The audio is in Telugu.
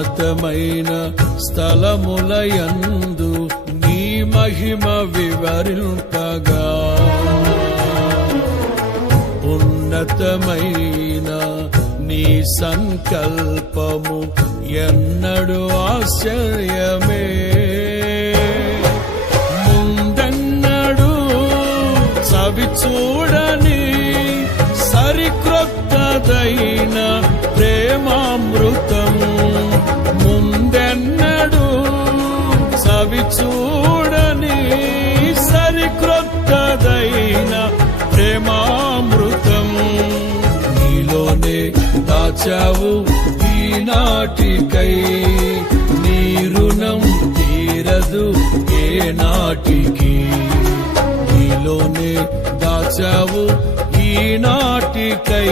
ఉన్నతమైన స్థలములయందు నీ మహిమ వివరింపగా ఉన్నతమైన నీ సంకల్పము ఎన్నడు ఆశ్చర్యమే ముందెన్నడు చవి చూడని సరిక్రొత్తదైన ప్రేమామృతం ముందెన్నడు చవి చూడని సరిక్రొత్తదైన ప్రేమామృతం నీలోనే దాచావు ఈనాటికై నీ రుణం తీరదు ఏ నాటికి నీలోనే దాచావు ఈనాటికై